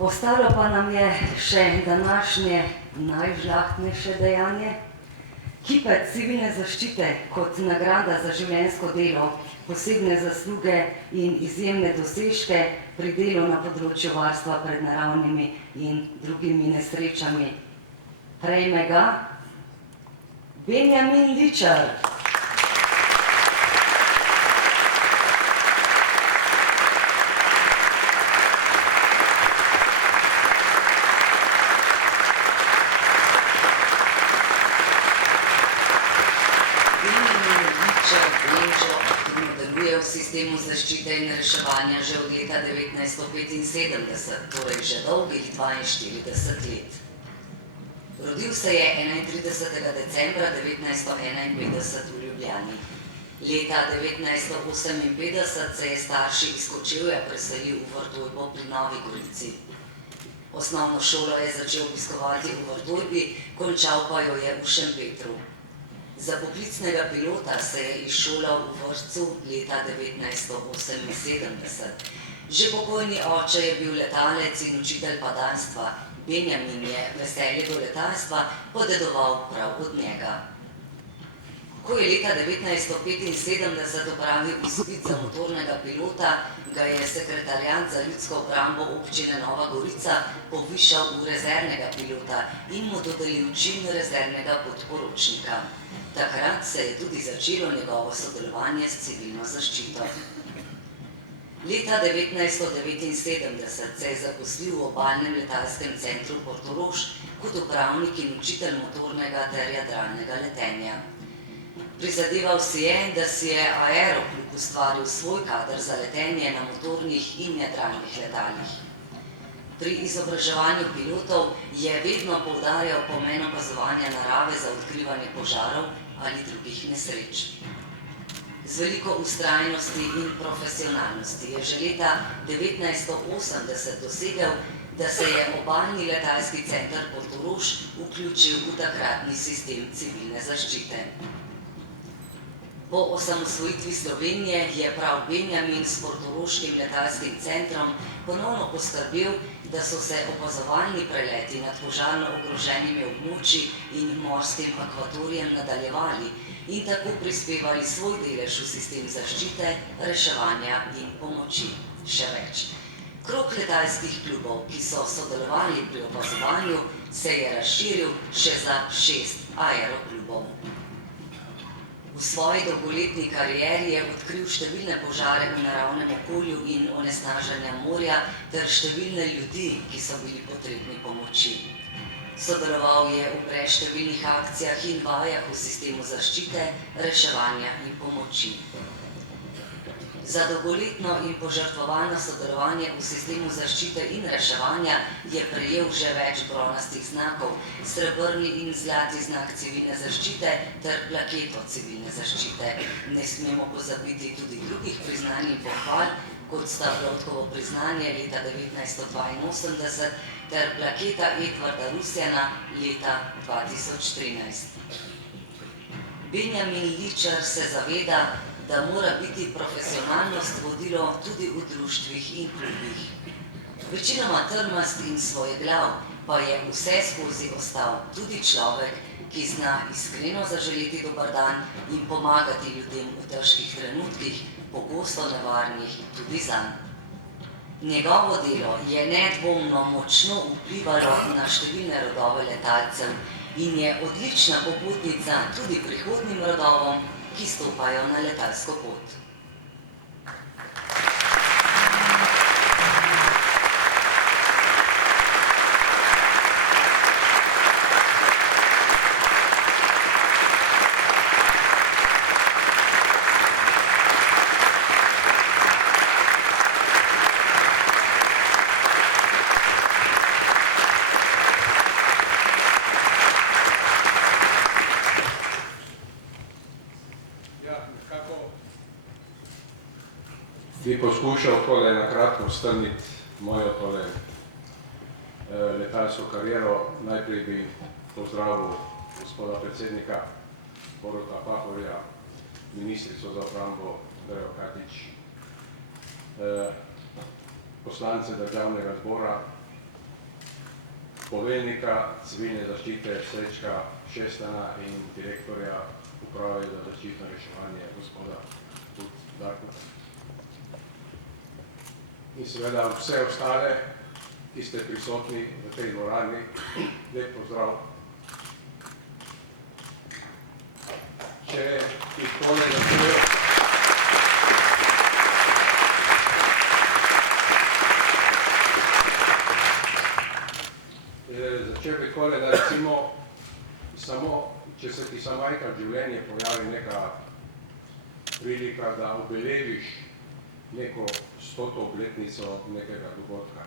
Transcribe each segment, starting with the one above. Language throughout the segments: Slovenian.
Ostalo pa nam je še današnje najžlahtnejše dejanje. Kipec civilne zaščite kot nagrada za življenjsko delo, posebne zasluge in izjemne dosežke pri delu na področju varstva pred naravnimi in drugimi nesrečami. Prejme ga Benjamin Ličar. V sistemu zaščite in reševanja že od leta 1975, torej že dolgih 42 let. Rodil se je 31. decembra 1951 v Ljubljani. Leta 1958 se je starši iz Kočevja preselil v Vrtojbo pri Novi Gorici. Osnovno šolo je začel obiskovati v Vrtojbi, končal pa jo je v Šempetru. Za poklicnega pilota se je izšolal v vrtcu leta 1978. Že pokojni oče je bil letalec in učitelj padanstva. Benjamin je veselje do letalstva podedoval prav od njega. Ko je leta 1975 opravil izpit za motornega pilota, ga je sekretariat za ljudsko obrambo občine Nova Gorica povišal v rezervnega pilota in mu dodelil čin rezervnega podporočnika. Takrat se je tudi začelo njegovo sodelovanje s civilno zaščito. Leta 1979 se je zaposlil v obalnem letalskem centru Portorož kot upravnik in učitelj motornega ter jadralnega letenja. Prizadeval si je, da si je Aeroklub ustvaril svoj kader za letenje na motornih in jadralnih letalih. Pri izobraževanju pilotov je vedno poudarjal pomen opazovanja narave za odkrivanje požarov ali drugih nesreč. Z veliko vztrajnosti in profesionalnosti je že leta 1980 dosegel, da se je obalni letalski center Portorož vključil v takratni sistem civilne zaščite. Po osamosvojitvi Slovenije je prav Benjamin s portoroškim letalskim centrom ponovno poskrbel, da so se opazovalni preleti nad požarno ogroženimi območji in morskim akvatorijem nadaljevali in tako prispevali svoj delež v sistem zaščite, reševanja in pomoči. Še več. Krog letalskih klubov, ki so sodelovali pri opazovanju, se je razširil še za 6 aeroklubov. V svoji dolgoletni karieri je odkril številne požare v naravnem okolju in onesnaženja morja ter številne ljudi, ki so bili potrebni pomoči. Sodeloval je v preštevilnih akcijah in vajah v sistemu zaščite, reševanja in pomoči. Za dolgoletno in požrtvovalno sodelovanje v sistemu zaščite in reševanja je prejel že več bronastih znakov, srebrni in zlati znak civilne zaščite ter plaketo civilne zaščite. Ne smemo pozabiti tudi drugih priznanj in pohval, kot sta Brodkovo priznanje leta 1982 ter plaketa Edvarda Rusjana leta 2013. Benjamin Ličar se zaveda, da mora biti profesionalnost vodilo tudi v društvih in klubih. Večinoma trmast in svojeglav, pa je vse skozi ostal tudi človek, ki zna iskreno zaželeti dober dan in pomagati ljudem v težkih trenutkih, pogosto nevarnih tudi zanj. Njegovo delo je nedvomno močno vplivalo na številne rodove letalcev in je odlična popotnica tudi prihodnjim rodovom, ki stopajo na letalsko pot. Bi poskušal tole nakratko strniti mojo tole letalsko kariero. Najprej bi pozdravil gospoda predsednika Boruta Pahorja, ministrico za obrambo Andrejo Katič, poslance državnega zbora, poveljnika civilne zaščite Srečka Šestana in direktorja uprave za zaščitno reševanje gospoda Darkuta. In seveda vse ostale, ki ste prisotni v tej dvorani, lep pozdrav. Če jih tole začujem, začel bi tole, da recimo samo, če se ti samo enkrat v življenje pojavi neka prilika, da obeležiš neko 100. obletnico nekega dogodka.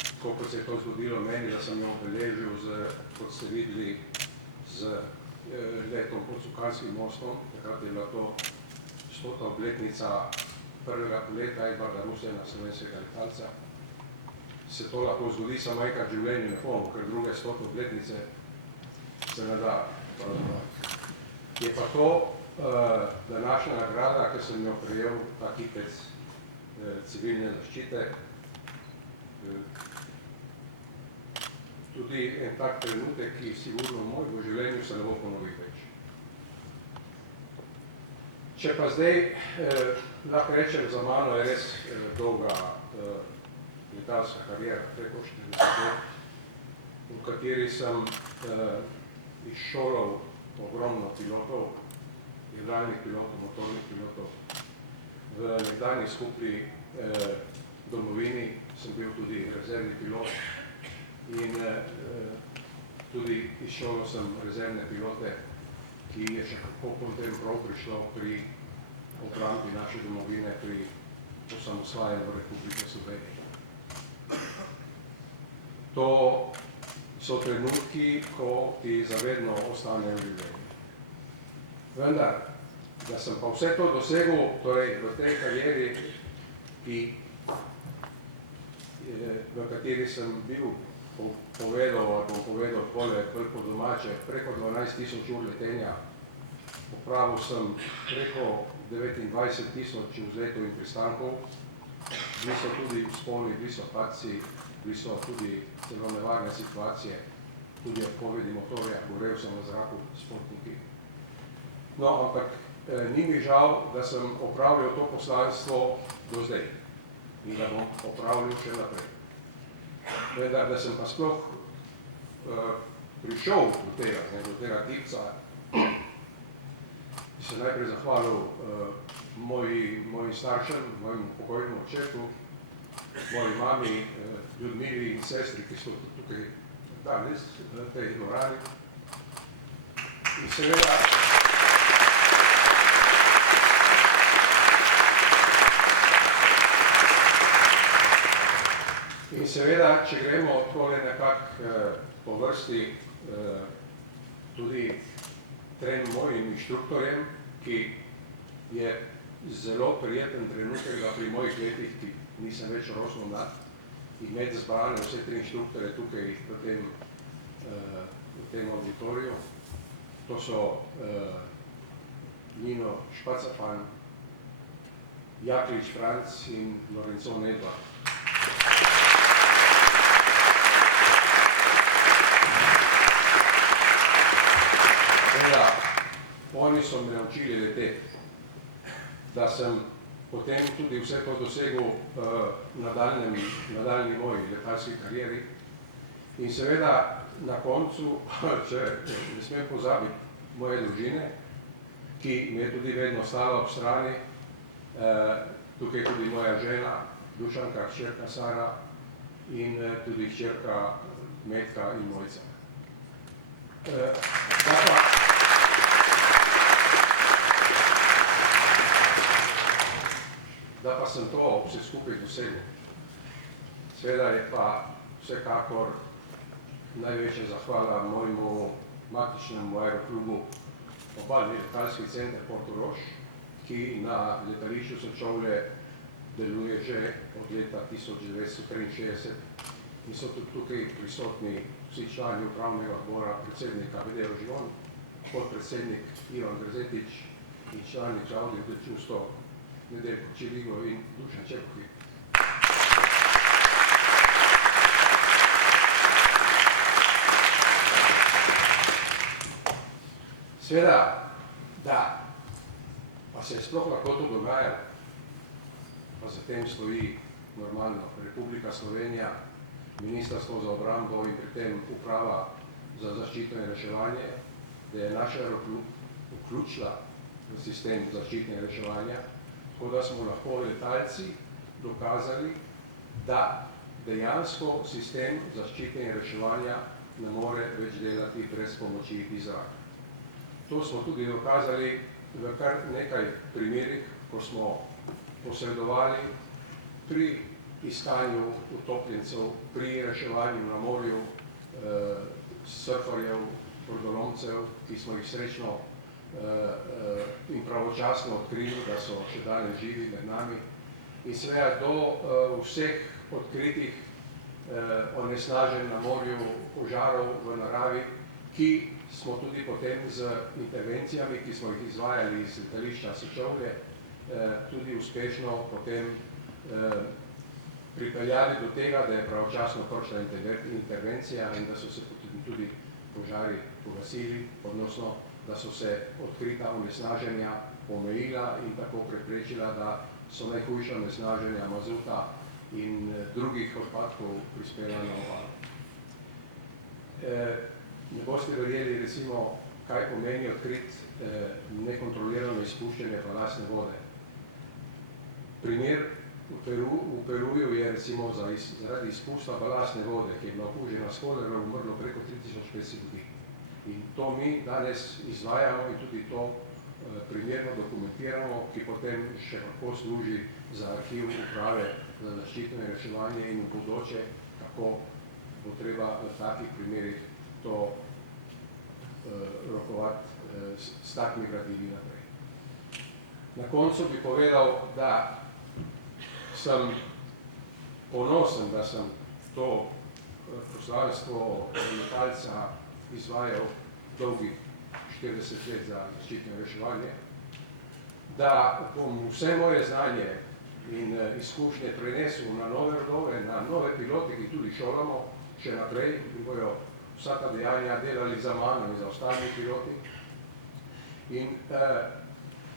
Tako kot se je to zgodilo meni, da sem jo obeležil, kot ste videli, z letom pod Cukanskim mostom, takrat je bila to 100. obletnica prvega poleta Edvarda Rusjana, slovenskega letalca. Se to lahko zgodi samo enkrat v življenju, ne bomo, ker druge 100. obletnice se ne da. Je pa to današnja nagrada, ki sem jo prejel, ta kipec civilne zaščite. Tudi en tak trenutek, ki sigurno moj v življenju se ne bo ponovil več. Če pa zdaj, lahko rečem, za mano je res dolga letalska kariera, preko 40 let, v kateri sem izšolal ogromno pilotov, jadralnih pilotov, motornih pilotov. V nekdanji skupni domovini sem bil tudi rezervni pilot in tudi izšolal sem rezervne pilote, ki je še kako potem prav prišlo pri obrambi naše domovine pri osamosvajanju Republike Slovenije. To so trenutki, ko ti zavedno ostanejo v življenju. Vendar, da sem pa vse to dosegel, torej v tej karieri, v kateri sem bil povedal, ali bom povedal tole po domače, preko 12.000 ur letenja, opravil sem preko 29.000 vzletov in pristankov, bili so tudi vzponi, bili so padci, bili so tudi celo nevarne situacije, tudi odpovedi motorja, gorel sem v zraku s potniki. No, ampak ni mi žal, da sem opravljal to poslanstvo do zdaj in da bom opravljal še naprej. Vendar, da sem pa sploh prišel do tega tipca, bi se najprej zahvalil mojim staršem, mojemu pokojnemu očetu, moji mami, Ljudmili in sestri, ki so tukaj danes v tej dvorani. In seveda, če gremo tole nekako po vrsti tudi trem mojim inštruktorjem, ki je zelo prijeten trenutek, da pri mojih letih, ki nisem več rosno mlad, imeti zbrane vse tri inštruktorje tukaj v tem auditoriju. To so Nino Špacafan, Jaklič Franc in Lorenzo Nedva. Oni so me naučili leteti, da sem potem tudi vse to dosegel nadaljni moji letalski karieri. In seveda na koncu, če ne smem pozabiti moje družine, ki mi je tudi vedno stala ob strani, tukaj tudi moja žena, Dušanka, hčerka Sara in tudi hčerka Metka in Mojca. Da pa sem to vse skupaj dosegel. Seveda je pa vsekakor največja zahvala mojemu matičnemu aeroklubu Obalni letalski center Portorož, ki na letališču Sečovlje deluje že od leta 1963 in so tudi tukaj prisotni vsi člani upravnega odbora, predsednik Amedeo Žigon, podpredsednik Ivan Grzetič in člani Claudio De Giusto, Nedeljko Čirigo in Dušan Čepovi. Seveda, da pa se je sploh lahko to dogajalo, pa za tem stoji normalno Republika Slovenija, Ministrstvo za obrambo in pri tem Uprava za zaščito in reševanje, da je naša vključila v sistem zaščite in reševanja, tako da smo lahko letalci dokazali, da dejansko sistem zaščite in reševanja ne more več delati brez pomoči iz zraka. To smo tudi dokazali v kar nekaj primerih, ko smo posredovali pri iskanju utopljencev, pri reševanju na morju, surfarjev, brodolomcev, ki smo jih srečno in pravočasno odkrili, da so še danes živi med nami. In seveda do vseh odkritih onesnaženj na morju, požarov v naravi, ki smo tudi potem z intervencijami, ki smo jih izvajali iz letališča Sečovlje, tudi uspešno potem pripeljali do tega, da je pravočasno prišla intervencija in da so se tudi požari pogasili, odnosno da so se odkrita onesnaženja omejila in tako preprečila, da so najhujša onesnaženja mazuta in drugih odpadkov prispela na obalo. Ne boste verjeli, recimo, kaj pomeni odkriti nekontrolirano izpuščanje balastne vode. Primer v Peruju je recimo zaradi izpusta balastne vode, ki je bila okužena s kolero, umrlo preko 3500 ljudi. In to mi danes izvajamo in tudi to primerno dokumentiramo, ki potem še lahko služi za arhiv Uprave za zaščito in reševanje in v bodoče, kako bo treba v takih primerih to rokovati s takimi gradivi naprej. Na koncu bi povedal, da sem ponosen, da sem to poslanstvo letalca izvajal dolgih 40 let za zaščitno reševanje, da bom vse moje znanje in izkušnje prenesel na nove rodove, na nove pilote, ki tudi šolamo še naprej, ki bojo vsa ta dejanja delali za mano in za ostalimi piloti. In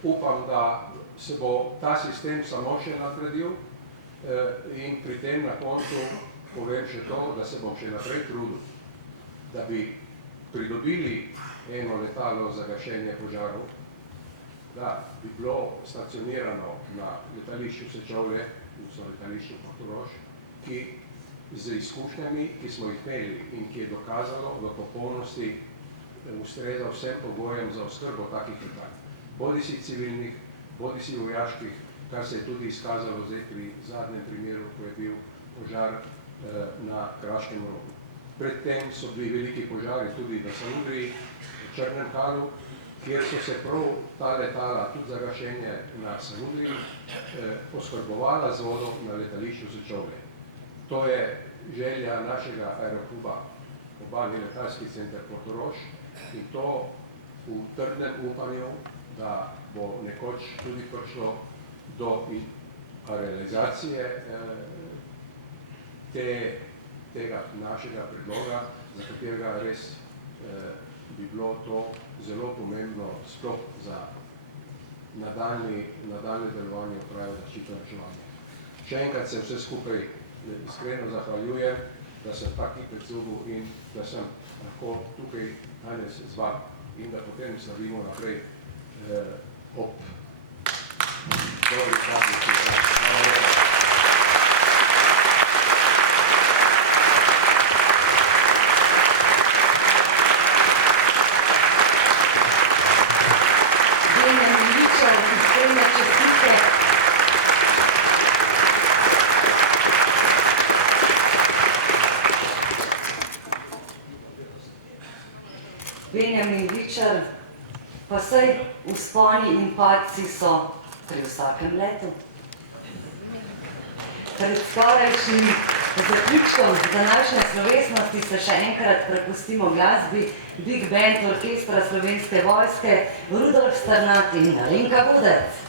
upam, da se bo ta sistem samo še napredil in pri tem na koncu povem še to, da se bom še naprej trudil, da bi pridobili eno letalo za gašenje požarov, da bi bilo stacionirano na letališču Sečovlje, v letališču Portorož, ki z izkušnjami, ki smo jih imeli in ki je dokazalo v popolnosti ustreza vsem pogojem za oskrbo takih letal. Bodisi civilnih, bodisi vojaških, kar se je tudi izkazalo zdaj pri zadnjem primeru, ko je bil požar na Kraškem robu. Predtem so bili veliki požari tudi na Saludriji, v Črnem Kalu, kjer so se prav ta letala, tudi za gašenje na Saludriji, oskrbovala z vodo na letališču Sečovlje. To je želja našega aerokluba, obalni letalski center Portorož, in to v trdnem upanju, da bo nekoč tudi prišlo do realizacije tega našega predloga, za katerega res bi bilo to zelo pomembno sploh za nadaljnje delovanje Uprave za zaščito in reševanje. Še enkrat se vse skupaj iskreno zahvaljujem, da sem tak hipec zubil in da sem lahko tukaj danes z vami in da potem slavimo naprej ob dobri praznici. Hvala lepa. Benjamin Vičar, pa saj vzponi in padci so pri vsakem letu. Pred skorajšnjim zaključkom današnje slovesnosti se še enkrat prepustimo glasbi Big Band Orkestra Slovenske vojske, Rudolf Strnad in Alenka Vodec.